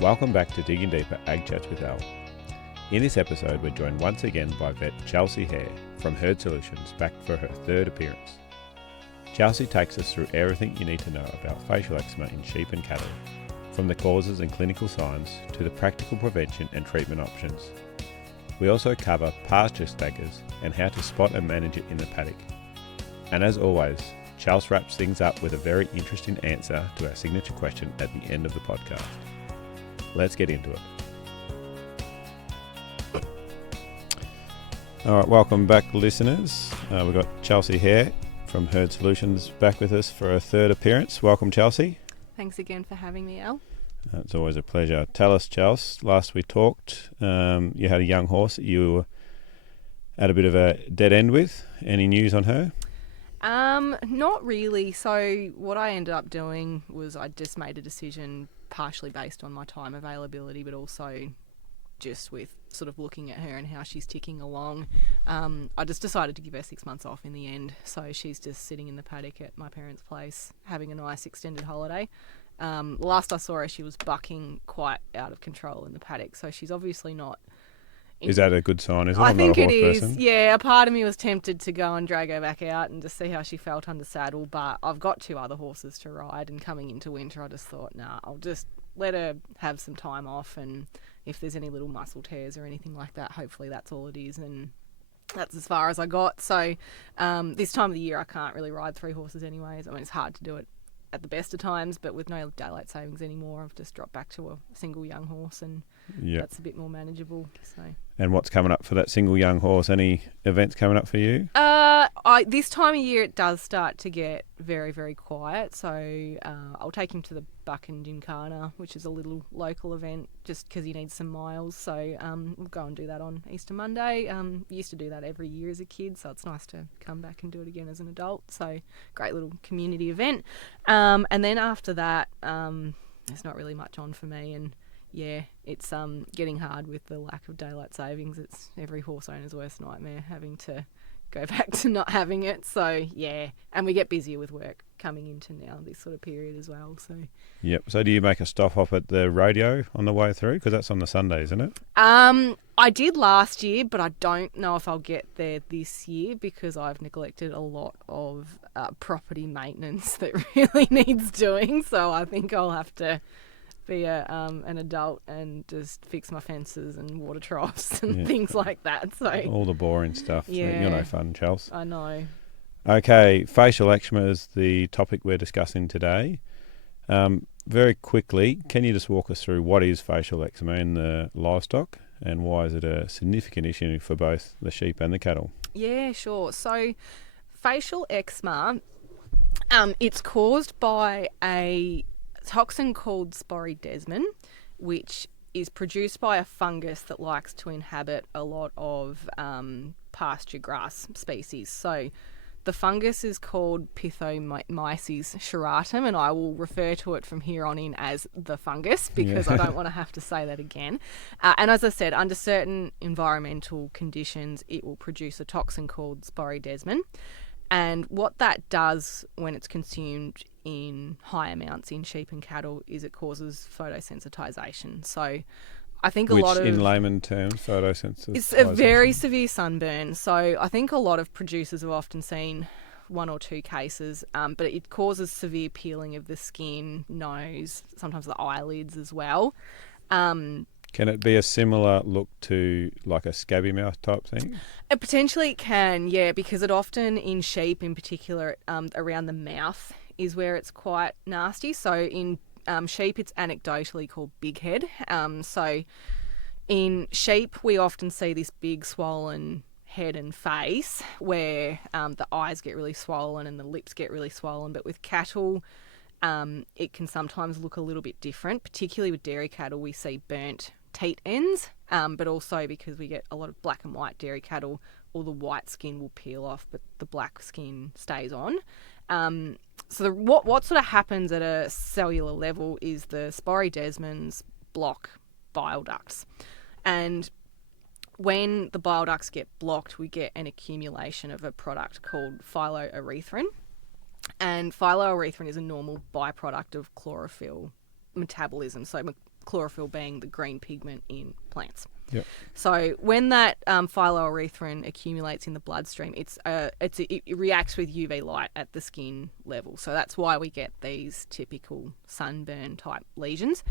Welcome back to Digging Deeper Ag Chats with Al. In this episode, we're joined once again by vet Chelsea Hare from Herd Solutions, back for her third appearance. Chelsea takes us through everything you need to know about facial eczema in sheep and cattle, from the causes and clinical signs to the practical prevention and treatment options. We also cover pasture staggers and how to spot and manage it in the paddock. And as always, Chels wraps things up with a very interesting answer to our signature question at the end of the podcast. Let's get into it. All right, welcome back, listeners. We've got Chelsea Hare from Herd Solutions back with us for her third appearance. Welcome, Chelsea. Thanks again for having me, Al. It's always a pleasure. Tell us, Chels, last we talked, you had a young horse that you were at a bit of a dead end with. Any news on her? Not really. So what I ended up doing was I just made a decision partially based on my time availability, but also just with sort of looking at her and how she's ticking along. I just decided to give her 6 months off in the end. So she's just sitting in the paddock at my parents' place having a nice extended holiday. Last I saw her, she was bucking quite out of control in the paddock. So she's obviously not... Is that a good sign, is it? I think not a it horse is. person. Yeah, a part of me was tempted to go and drag her back out and just see how she felt under saddle, but I've got 2 other horses to ride, and coming into winter I just thought, I'll just let her have some time off, and if there's any little muscle tears or anything like that, hopefully that's all it is, and that's as far as I got. So this time of the year I can't really ride 3 horses anyways. I mean, it's hard to do it at the best of times, but with no daylight savings anymore, I've just dropped back to a single young horse, and that's a bit more manageable. So. And what's coming up for that single young horse? Any events coming up for you? This time of year it does start to get very, very quiet. So I'll take him to the Buck and Gymkhana, which is a little local event, just because he needs some miles. So we'll go and do that on Easter Monday. Used to do that every year as a kid, so it's nice to come back and do it again as an adult. So great little community event. And then after that, there's not really much on for me, and yeah, it's getting hard with the lack of daylight savings. It's every horse owner's worst nightmare, having to go back to not having it. So yeah, and we get busier with work coming into now this sort of period as well. So yep. So do you make a stop off at the rodeo on the way through? Because that's on the Sunday, isn't it? I did last year, but I don't know if I'll get there this year because I've neglected a lot of property maintenance that really needs doing. So I think I'll have to be an adult and just fix my fences and water troughs and things like that. So all the boring stuff. Yeah. You're no fun, Chels. I know. Okay, facial eczema is the topic we're discussing today. Very quickly, can you just walk us through what is facial eczema in the livestock and why is it a significant issue for both the sheep and the cattle? Yeah, sure. So facial eczema, it's caused by a toxin called sporidesmin, which is produced by a fungus that likes to inhabit a lot of pasture grass species. So the fungus is called Pithomyces shiratum, and I will refer to it from here on in as the fungus because I don't want to have to say that again. And as I said, under certain environmental conditions, it will produce a toxin called sporidesmin. And what that does when it's consumed in high amounts in sheep and cattle is it causes photosensitization. So I think Which in layman terms, photosensitization? It's a very severe sunburn. So I think a lot of producers have often seen 1 or 2 cases, but it causes severe peeling of the skin, nose, sometimes the eyelids as well. Can it be a similar look to like a scabby mouth type thing? It potentially can, yeah, because it often in sheep in particular around the mouth is where it's quite nasty. So in sheep it's anecdotally called big head. So in sheep we often see this big swollen head and face where the eyes get really swollen and the lips get really swollen. But with cattle it can sometimes look a little bit different, particularly with dairy cattle we see burnt teat ends, but also because we get a lot of black and white dairy cattle, all the white skin will peel off, but the black skin stays on. So what sort of happens at a cellular level is the sporidesmins block bile ducts, and when the bile ducts get blocked, we get an accumulation of a product called phytoerythrin, and phytoerythrin is a normal byproduct of chlorophyll metabolism. So chlorophyll being the green pigment in plants. Yep. So when that phytoerythrin accumulates in the bloodstream, it reacts with UV light at the skin level. So that's why we get these typical sunburn type lesions.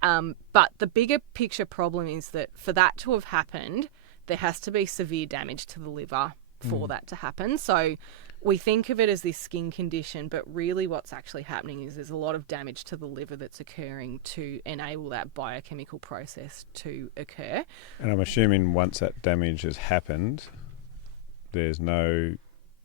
But the bigger picture problem is that for that to have happened, there has to be severe damage to the liver for that to happen. So we think of it as this skin condition, but really what's actually happening is there's a lot of damage to the liver that's occurring to enable that biochemical process to occur. And I'm assuming once that damage has happened, there's no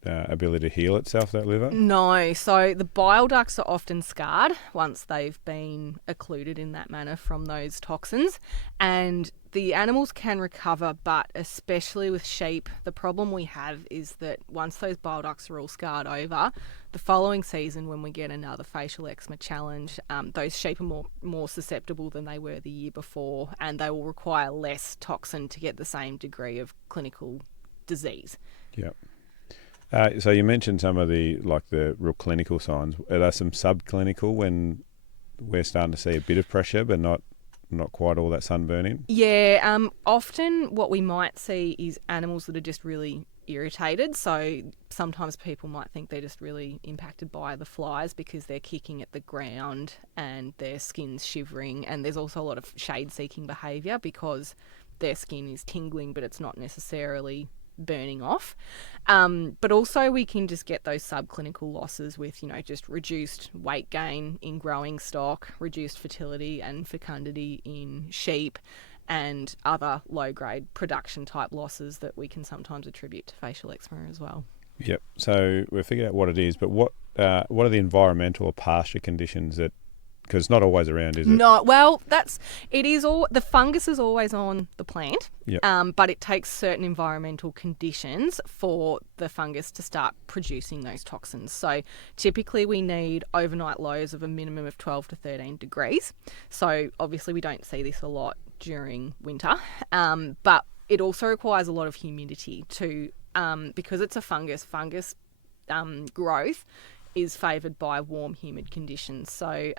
ability to heal itself, that liver? No. So the bile ducts are often scarred once they've been occluded in that manner from those toxins. And the animals can recover, but especially with sheep, the problem we have is that once those bile ducts are all scarred over, the following season when we get another facial eczema challenge, those sheep are more susceptible than they were the year before, and they will require less toxin to get the same degree of clinical disease. Yep. So you mentioned some of the real clinical signs. Are there some subclinical when we're starting to see a bit of pressure, but not quite all that sunburning? Yeah, often what we might see is animals that are just really irritated. So sometimes people might think they're just really impacted by the flies because they're kicking at the ground and their skin's shivering. And there's also a lot of shade-seeking behaviour because their skin is tingling, but it's not necessarily burning off. But also we can just get those subclinical losses with, just reduced weight gain in growing stock, reduced fertility and fecundity in sheep, and other low-grade production type losses that we can sometimes attribute to facial eczema as well. Yep. So we've figured out what it is, but what are the environmental or pasture conditions that, because it's not always around, is it? No, well, the fungus is always on the plant, yep. But it takes certain environmental conditions for the fungus to start producing those toxins. So typically we need overnight lows of a minimum of 12 to 13 degrees. So obviously we don't see this a lot during winter, but it also requires a lot of humidity to, because it's a fungus growth is favoured by warm, humid conditions. So,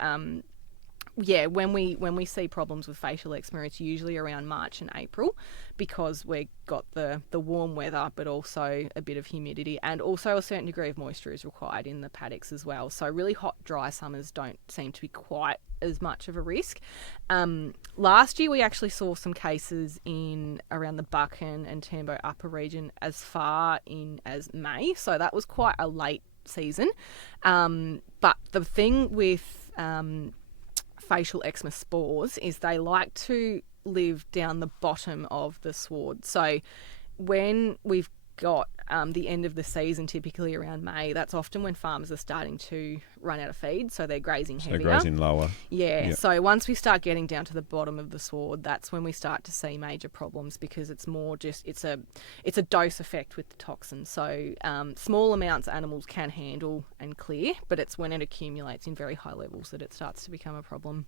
when we see problems with facial eczema, it's usually around March and April because we've got the warm weather, but also a bit of humidity, and also a certain degree of moisture is required in the paddocks as well. So really hot, dry summers don't seem to be quite as much of a risk. Last year we actually saw some cases in around the Buchan and Tambo upper region as far in as May. So that was quite a late season. But the thing with facial eczema spores is they like to live down the bottom of the sward. So when we've got the end of the season, typically around May, that's often when farmers are starting to run out of feed, so they're grazing heavier. They're grazing lower. Yeah, yep. So once we start getting down to the bottom of the sward, that's when we start to see major problems because it's more just it's a dose effect with the toxin. So small amounts animals can handle and clear, but it's when it accumulates in very high levels that it starts to become a problem.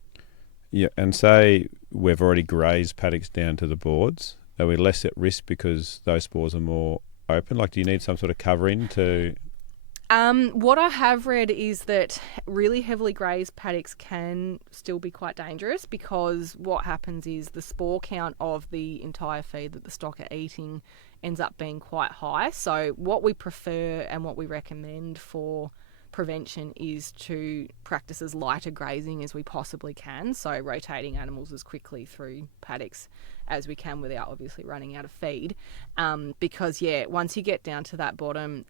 Yeah, and say we've already grazed paddocks down to the boards, are we less at risk because those spores are more open? Like, do you need some sort of covering to... What I have read is that really heavily grazed paddocks can still be quite dangerous because what happens is the spore count of the entire feed that the stock are eating ends up being quite high. So what we prefer and what we recommend for prevention is to practice as lighter grazing as we possibly can, so rotating animals as quickly through paddocks as we can without obviously running out of feed, because once you get down to that bottom,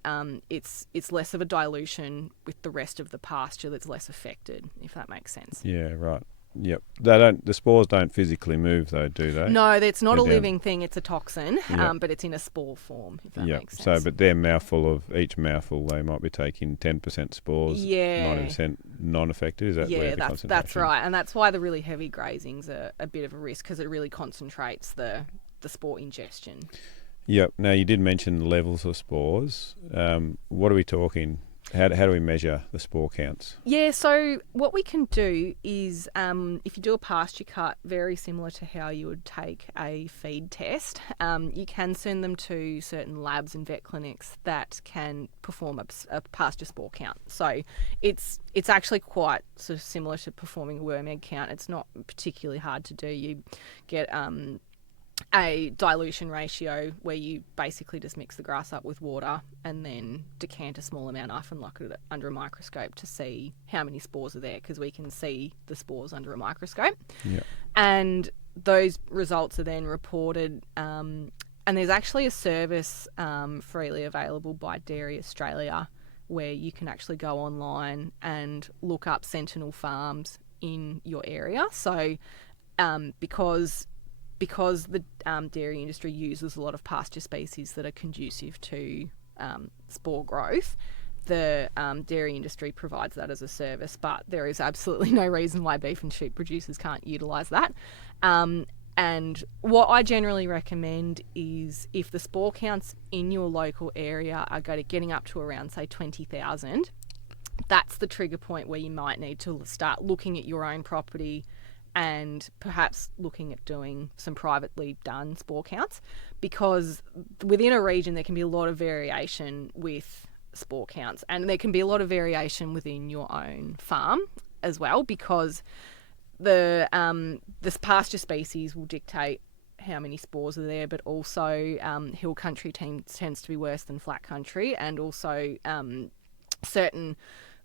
it's less of a dilution with the rest of the pasture that's less affected, if that makes sense. Yeah, right. Yep. The spores don't physically move though, do they? No, it's not a living thing, it's a toxin, but it's in a spore form, if that makes sense. So, but each mouthful, they might be taking 10% spores, 90% non-affected. Is that where the concentration? That's right, and that's why the really heavy grazing's a bit of a risk because it really concentrates the spore ingestion. Yep. Now, you did mention levels of spores. What are we talking? How do we measure the spore counts? Yeah, so what we can do is if you do a pasture cut, very similar to how you would take a feed test, you can send them to certain labs and vet clinics that can perform a pasture spore count. So it's actually quite sort of similar to performing a worm egg count. It's not particularly hard to do. You get a dilution ratio where you basically just mix the grass up with water and then decant a small amount off and look at it under a microscope to see how many spores are there, because we can see the spores under a microscope. Yeah. And those results are then reported, and there's actually a service freely available by Dairy Australia where you can actually go online and look up sentinel farms in your area. So because the dairy industry uses a lot of pasture species that are conducive to spore growth, the dairy industry provides that as a service, but there is absolutely no reason why beef and sheep producers can't utilise that. And what I generally recommend is if the spore counts in your local area are getting up to around, say, 20,000, that's the trigger point where you might need to start looking at your own property and perhaps looking at doing some privately done spore counts, because within a region there can be a lot of variation with spore counts, and there can be a lot of variation within your own farm as well, because the pasture species will dictate how many spores are there, but also hill country tends to be worse than flat country, and also certain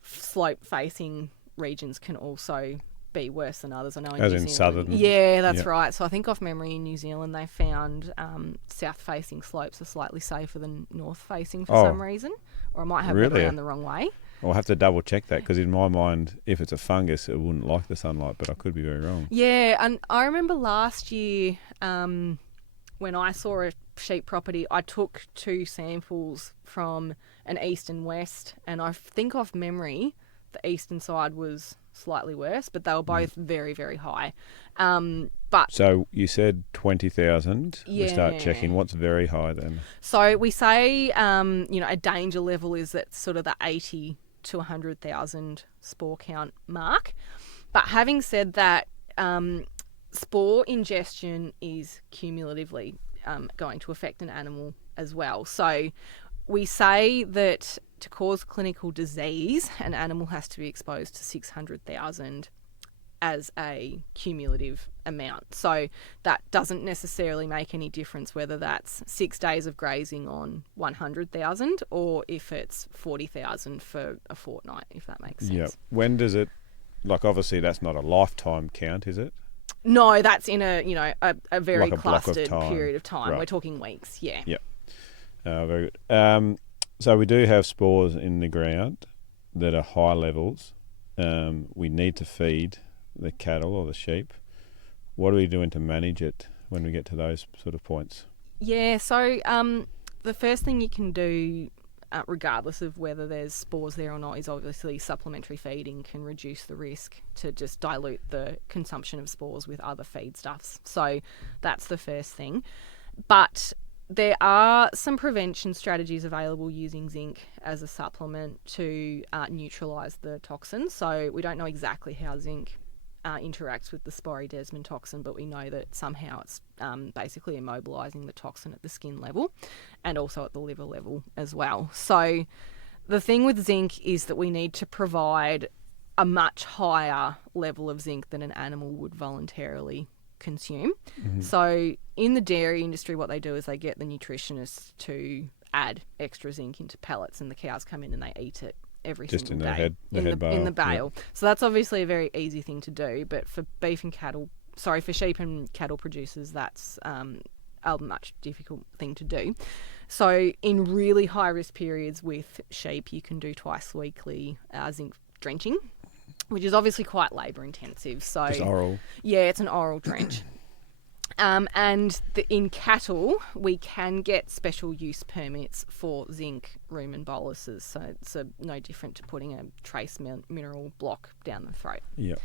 slope facing regions can also be worse than others. I know in As New in Zealand. southern. Yeah, that's right. So I think off memory in New Zealand they found south-facing slopes are slightly safer than north-facing for some reason, or I might have it around the wrong way. I'll have to double check that, because in my mind, if it's a fungus, it wouldn't like the sunlight, but I could be very wrong. Yeah, and I remember last year when I saw a sheep property, I took 2 samples from an east and west, and I think off memory the eastern side was slightly worse, but they were both very, very high. But so you said 20,000. Yeah. We start checking. What's very high then? So we say, a danger level is at sort of the 80 to 100,000 spore count mark. But having said that, spore ingestion is cumulatively going to affect an animal as well. So we say that to cause clinical disease, an animal has to be exposed to 600,000 as a cumulative amount. So that doesn't necessarily make any difference whether that's 6 days of grazing on 100,000 or if it's 40,000 for a fortnight, if that makes sense. Yeah. When does it, obviously that's not a lifetime count, is it? No, that's in a very Like a block of clustered time. period of time. Right. We're talking weeks, yeah. Yep. Very good. So we do have spores in the ground that are high levels. We need to feed the cattle or the sheep. What are we doing to manage it when we get to those sort of points? Yeah, so the first thing you can do, regardless of whether there's spores there or not, is obviously supplementary feeding can reduce the risk to just dilute the consumption of spores with other feedstuffs. So that's the first thing. But there are some prevention strategies available using zinc as a supplement to neutralise the toxin. So we don't know exactly how zinc interacts with the sporidesmin toxin, but we know that somehow it's basically immobilising the toxin at the skin level and also at the liver level as well. So the thing with zinc is that we need to provide a much higher level of zinc than an animal would voluntarily consume. Mm-hmm. So in the dairy industry, what they do is they get the nutritionists to add extra zinc into pellets, and the cows come in and they eat it every just single in day. The head bale. In the bale. Yeah. So that's obviously a very easy thing to do, but for for sheep and cattle producers, that's a much difficult thing to do. So in really high risk periods with sheep, you can do twice weekly zinc drenching, which is obviously quite labour intensive. So just oral. Yeah, it's an oral drench. In cattle, we can get special use permits for zinc rumen boluses. So it's no different to putting a trace mineral block down the throat. Yeah.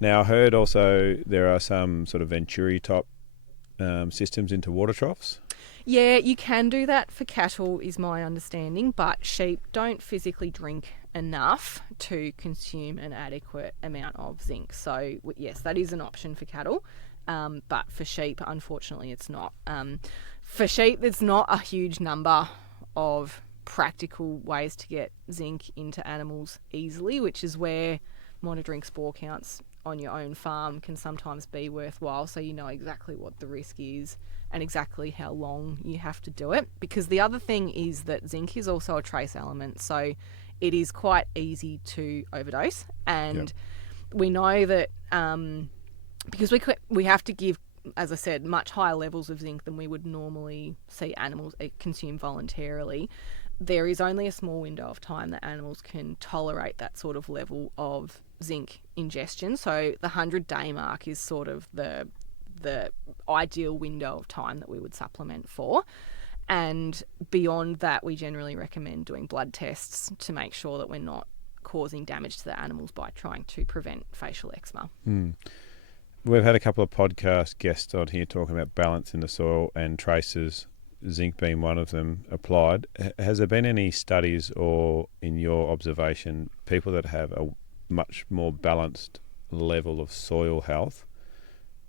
Now, I heard also there are some sort of venturi type systems into water troughs? Yeah, you can do that for cattle, is my understanding, but sheep don't physically drink enough to consume an adequate amount of zinc. So, yes, that is an option for cattle, but for sheep, unfortunately, it's not. For sheep, there's not a huge number of practical ways to get zinc into animals easily, which is where monitoring spore counts on your own farm can sometimes be worthwhile, so you know exactly what the risk is and exactly how long you have to do it. Because the other thing is that zinc is also a trace element, so it is quite easy to overdose. And we know that because we have to give, as I said, much higher levels of zinc than we would normally see animals consume voluntarily, there is only a small window of time that animals can tolerate that sort of level of zinc ingestion. So the 100-day mark is sort of the ideal window of time that we would supplement for. And beyond that, we generally recommend doing blood tests to make sure that we're not causing damage to the animals by trying to prevent facial eczema. We've had a couple of podcast guests on here talking about balance in the soil and traces, zinc being one of them, applied. Has there been any studies or, in your observation, people that have a much more balanced level of soil health,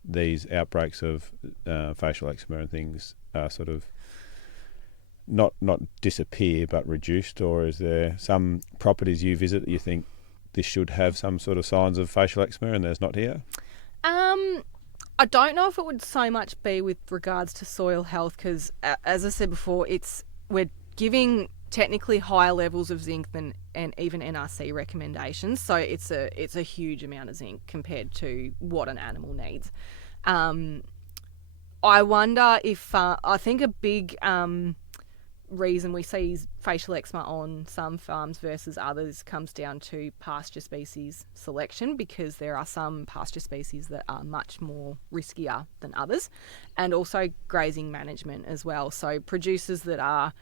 these outbreaks of facial eczema and things are sort of not disappear but reduced? Or is there some properties you visit that you think this should have some sort of signs of facial eczema and there's not here? I don't know if it would so much be with regards to soil health because, as I said before, we're giving technically higher levels of zinc than and even NRC recommendations, so it's a huge amount of zinc compared to what an animal needs. I wonder if I think a big reason we see facial eczema on some farms versus others comes down to pasture species selection, because there are some pasture species that are much more riskier than others, and also grazing management as well. So producers that are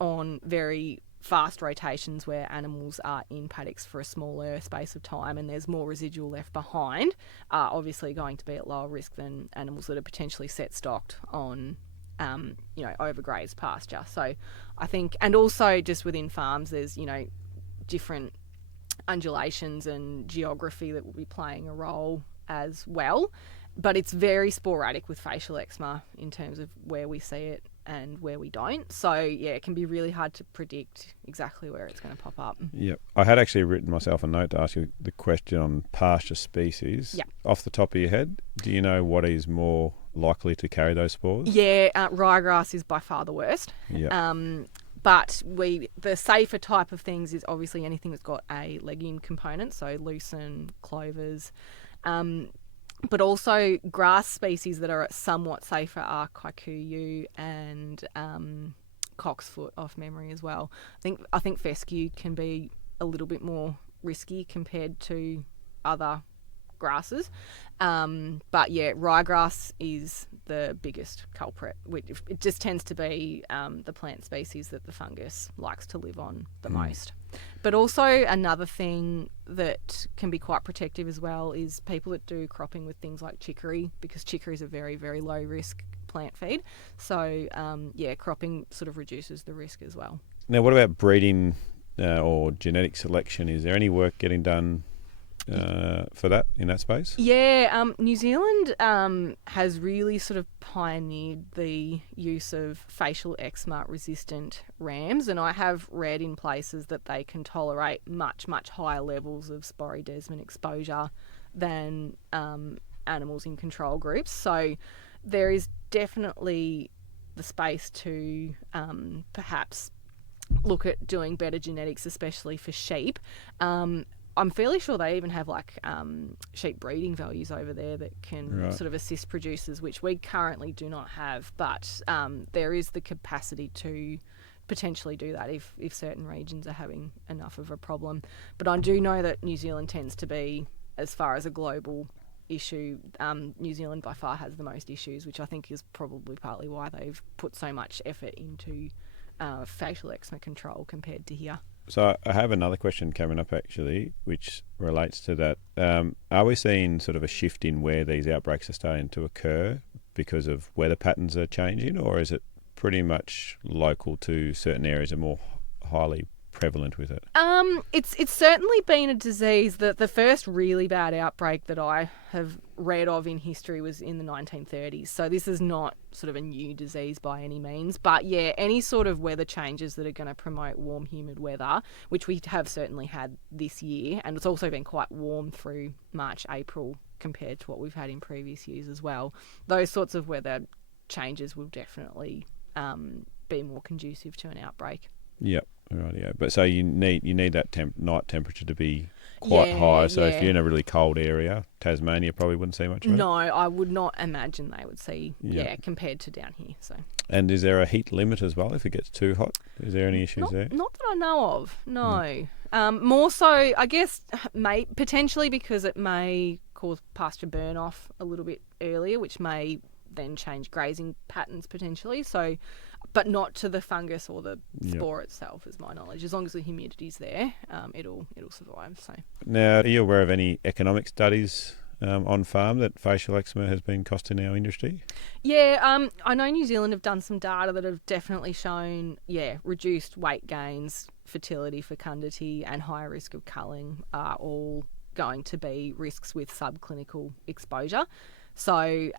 on very fast rotations where animals are in paddocks for a smaller space of time and there's more residual left behind are obviously going to be at lower risk than animals that are potentially set stocked on overgrazed pasture. So I think, and also just within farms, there's, different undulations and geography that will be playing a role as well. But it's very sporadic with facial eczema in terms of where we see it and where we don't. So, yeah, it can be really hard to predict exactly where it's going to pop up. Yep. I had actually written myself a note to ask you the question on pasture species. Yep. Off the top of your head, do you know what is more likely to carry those spores? Yeah, ryegrass is by far the worst. Yep. But the safer type of things is obviously anything that's got a legume component, so lucerne, clovers. But also grass species that are somewhat safer are kikuyu and cocksfoot, off memory as well. I think fescue can be a little bit more risky compared to other grasses. But yeah, ryegrass is the biggest culprit. It just tends to be the plant species that the fungus likes to live on the most. But also another thing that can be quite protective as well is people that do cropping with things like chicory, because chicory is a very, very low risk plant feed. So cropping sort of reduces the risk as well. Now, what about breeding or genetic selection? Is there any work getting done for that in that space? Yeah, New Zealand has really sort of pioneered the use of facial eczema resistant rams, and I have read in places that they can tolerate much, much higher levels of sporidesmin exposure than animals in control groups. So there is definitely the space to perhaps look at doing better genetics, especially for sheep. I'm fairly sure they even have sheep breeding values over there that can sort of assist producers, which we currently do not have. But there is the capacity to potentially do that if certain regions are having enough of a problem. But I do know that New Zealand tends to be, as far as a global issue, New Zealand by far has the most issues, which I think is probably partly why they've put so much effort into facial eczema control compared to here. So I have another question coming up actually, which relates to that. Are we seeing sort of a shift in where these outbreaks are starting to occur, because of weather patterns are changing, or is it pretty much local to certain areas and more highly prevalent with it? It's certainly been a disease that the first really bad outbreak that I have read of in history was in the 1930s. So this is not sort of a new disease by any means. But yeah, any sort of weather changes that are going to promote warm, humid weather, which we have certainly had this year, and it's also been quite warm through March, April compared to what we've had in previous years as well. Those sorts of weather changes will definitely be more conducive to an outbreak. Yep. Right, yeah. But so you need that night temperature to be quite high. So if you're in a really cold area, Tasmania probably wouldn't see much of it. No, I would not imagine they would see, compared to down here. So. And is there a heat limit as well if it gets too hot? Is there any issues there? Not that I know of, no. More so, I guess, potentially because it may cause pasture burn off a little bit earlier, which may then change grazing patterns potentially. So, but not to the fungus or the spore itself, is my knowledge. As long as the humidity's there, it'll survive. So now, are you aware of any economic studies on farm that facial eczema has been costing our industry? Yeah, I know New Zealand have done some data that have definitely shown, reduced weight gains, fertility, fecundity, and higher risk of culling are all going to be risks with subclinical exposure. So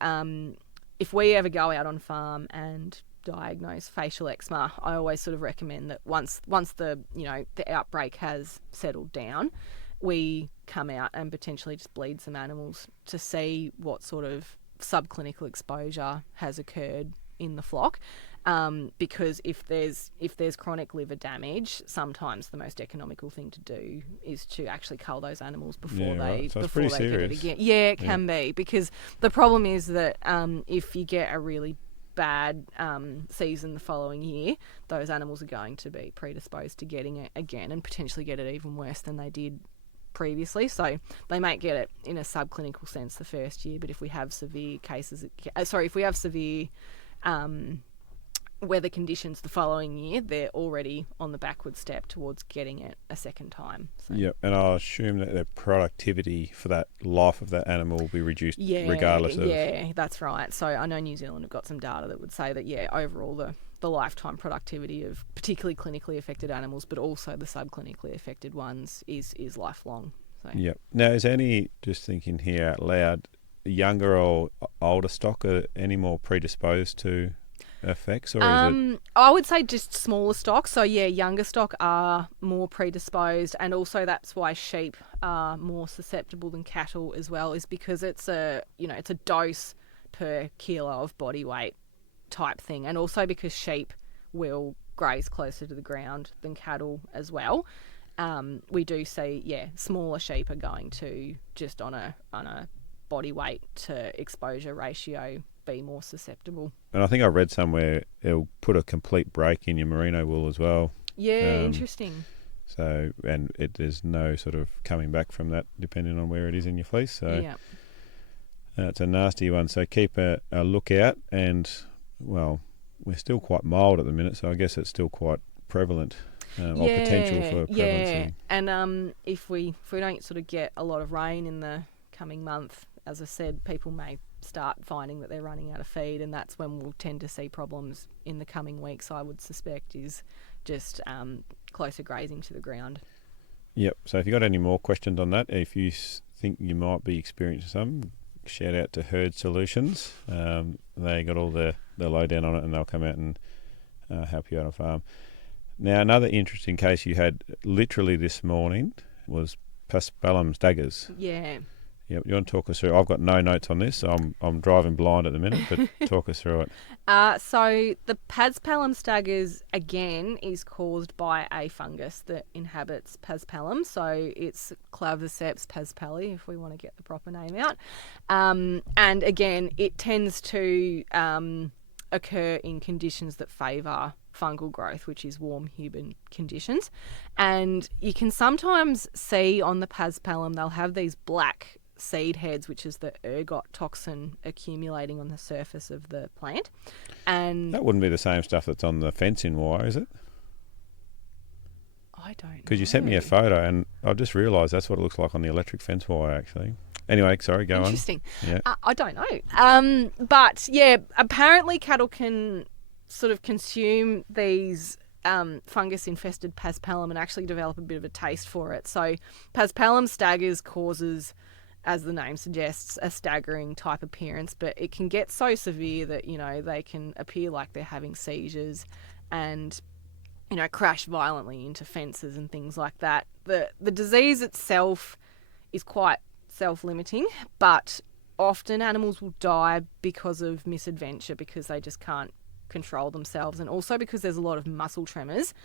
if we ever go out on farm and diagnose facial eczema, I always sort of recommend that once the outbreak has settled down, we come out and potentially just bleed some animals to see what sort of subclinical exposure has occurred in the flock. Because if there's chronic liver damage, sometimes the most economical thing to do is to actually cull those animals before they So before they serious. get it again. Yeah, it can be, because the problem is that if you get a really bad season the following year, those animals are going to be predisposed to getting it again and potentially get it even worse than they did previously. So they might get it in a subclinical sense the first year, but if we have severe weather conditions the following year, they're already on the backward step towards getting it a second time. So. Yep, and I'll assume that the productivity for that life of that animal will be reduced regardless of... Yeah, that's right. So I know New Zealand have got some data that would say that, overall the lifetime productivity of particularly clinically affected animals, but also the subclinically affected ones is lifelong. So. Yep. Now, is any, just thinking here out loud, younger or older stock are any more predisposed to effects, or is it? I would say just smaller stock. So younger stock are more predisposed, and also that's why sheep are more susceptible than cattle as well, is because it's a dose per kilo of body weight type thing, and also because sheep will graze closer to the ground than cattle as well. We do see smaller sheep are going to, just on a body weight to exposure ratio, be more susceptible. And I think I read somewhere it'll put a complete break in your merino wool as well. Yeah, interesting. So, and there's no sort of coming back from that depending on where it is in your fleece. So it's a nasty one. So keep a lookout. And, well, we're still quite mild at the minute, so I guess it's still quite prevalent. Or potential for prevalency. Yeah, and if we don't sort of get a lot of rain in the coming month, as I said, people may start finding that they're running out of feed, and that's when we'll tend to see problems in the coming weeks, I would suspect, is just closer grazing to the ground. Yep. So if you've got any more questions on that, if you think you might be experiencing some, shout out to Herd Solutions. They got all the lowdown on it, and they'll come out and help you out on farm. Now, another interesting case you had literally this morning was Pas Palam Staggers. Yeah. Yep. You want to talk us through? I've got no notes on this, so I'm driving blind at the minute, but talk us through it. So the Pas Palam Staggers, again, is caused by a fungus that inhabits Pas Palam. So it's Claviceps paspali, if we want to get the proper name out. And again, it tends to occur in conditions that favour fungal growth, which is warm, humid conditions. And you can sometimes see on the Pas Palam, they'll have these black seed heads, which is the ergot toxin accumulating on the surface of the plant. And that wouldn't be the same stuff that's on the fencing wire, is it? I don't know. Because you sent me a photo, and I just realised that's what it looks like on the electric fence wire, actually. Anyway, sorry, go on. Interesting. Yeah. I don't know. But yeah, apparently cattle can sort of consume these fungus-infested Pas Palam and actually develop a bit of a taste for it. So Pas Palam staggers causes, as the name suggests, a staggering type appearance, but it can get so severe that, you know, they can appear like they're having seizures and, you know, crash violently into fences and things like that. The disease itself is quite self-limiting, but often animals will die because of misadventure, because they just can't control themselves, and also because there's a lot of muscle tremors.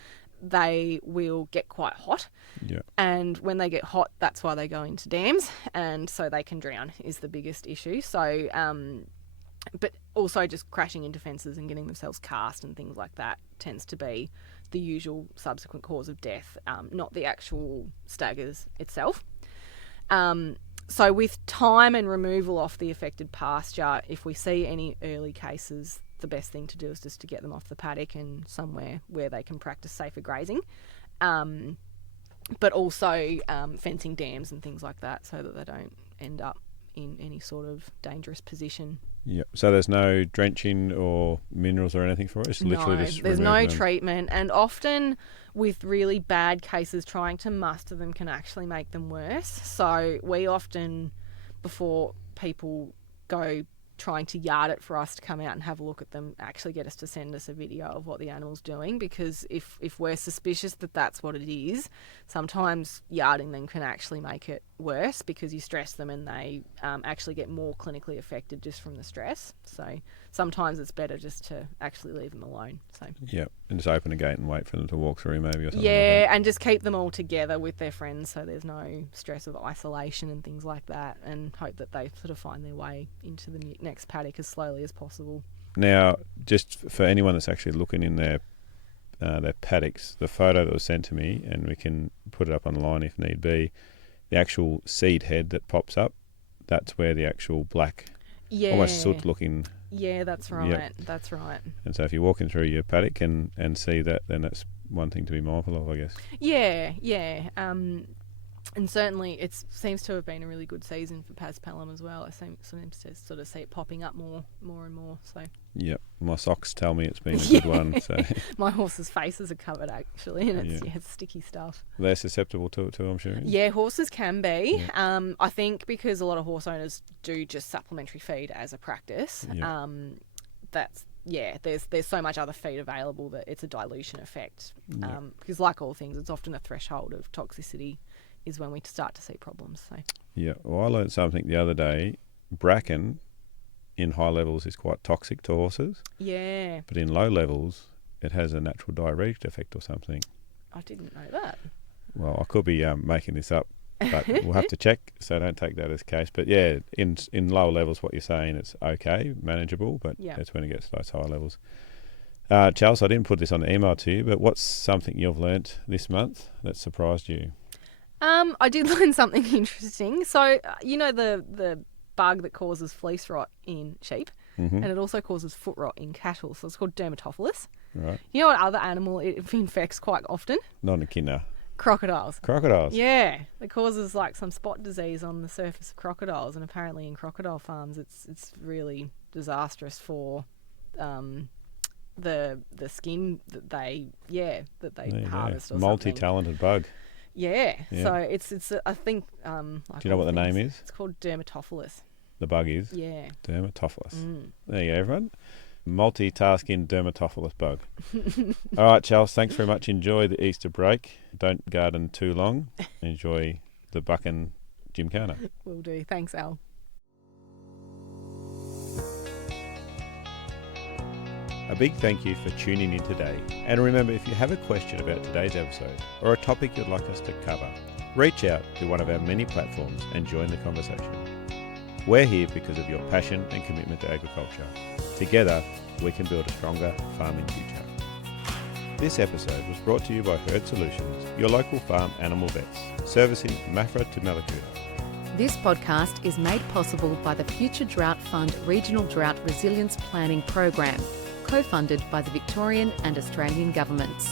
They will get quite hot, and when they get hot, that's why they go into dams, and so they can drown is the biggest issue. So but also just crashing into fences and getting themselves cast and things like that tends to be the usual subsequent cause of death, not the actual staggers itself. So with time and removal off the affected pasture, if we see any early cases, the best thing to do is just to get them off the paddock and somewhere where they can practice safer grazing. But also fencing dams and things like that so that they don't end up in any sort of dangerous position. Yeah. So there's no drenching or minerals or anything for it? It's literally no, just there's no them. treatment, and often with really bad cases, trying to muster them can actually make them worse. So we often, before people go trying to yard it for us to come out and have a look at them, actually get us to send us a video of what the animal's doing, because if we're suspicious that that's what it is, sometimes yarding them can actually make it worse because you stress them and they actually get more clinically affected just from the stress. So sometimes it's better just to actually leave them alone. So yeah, and just open a gate and wait for them to walk through maybe or something. Yeah, like that. and just keep them all together with their friends so there's no stress of isolation and things like that, and hope that they sort of find their way into the next paddock as slowly as possible. Now, just for anyone that's actually looking in their paddocks, the photo that was sent to me, and we can put it up online if need be, the actual seed head that pops up, that's where the actual black, almost soot looking. Yeah, that's right. Yep. That's right. And so if you're walking through your paddock and see that, then that's one thing to be mindful of, I guess. Yeah. And certainly it seems to have been a really good season for Pas Palam as well. I seem to sort of see it popping up more and more. So. Yep. My socks tell me it's been a good one. So my horses' faces are covered actually, and it's sticky stuff. They're susceptible to it too, I'm sure. Yeah, horses can be. Yeah. I think because a lot of horse owners do just supplementary feed as a practice. Yeah. There's so much other feed available that it's a dilution effect. Yeah. Because like all things, it's often a threshold of toxicity is when we start to see problems. So. Yeah, well, I learned something the other day. Bracken in high levels is quite toxic to horses. Yeah. But in low levels, it has a natural diuretic effect or something. I didn't know that. Well, I could be making this up, but we'll have to check, so don't take that as case. But yeah, in lower levels, what you're saying, it's okay, manageable, but that's when it gets to those higher levels. Chels, I didn't put this on the email to you, but what's something you've learnt this month that surprised you? I did learn something interesting. So, you know the bug that causes fleece rot in sheep, and it also causes foot rot in cattle, so it's called dermatophilus. Right. You know what other animal it infects quite often? Not a echidna. Crocodiles. Crocodiles? Yeah. It causes like some spot disease on the surface of crocodiles, and apparently in crocodile farms it's really disastrous for the skin that they harvest. Or multi-talented bug. Yeah. So it's I think. Do you know what the name is? It's called dermatophilus. The bug is? Yeah. Dermatophilus. There you go, everyone. Multitasking dermatophilus bug. All right, Chels, thanks very much. Enjoy the Easter break. Don't garden too long. Enjoy the Buchan Gymkhana. Will do. Thanks, Al. A big thank you for tuning in today. And remember, if you have a question about today's episode or a topic you'd like us to cover, reach out to one of our many platforms and join the conversation. We're here because of your passion and commitment to agriculture. Together, we can build a stronger farming future. This episode was brought to you by Herd Solutions, your local farm animal vets, servicing Mafra to Malakuta. This podcast is made possible by the Future Drought Fund Regional Drought Resilience Planning Program, co-funded by the Victorian and Australian governments.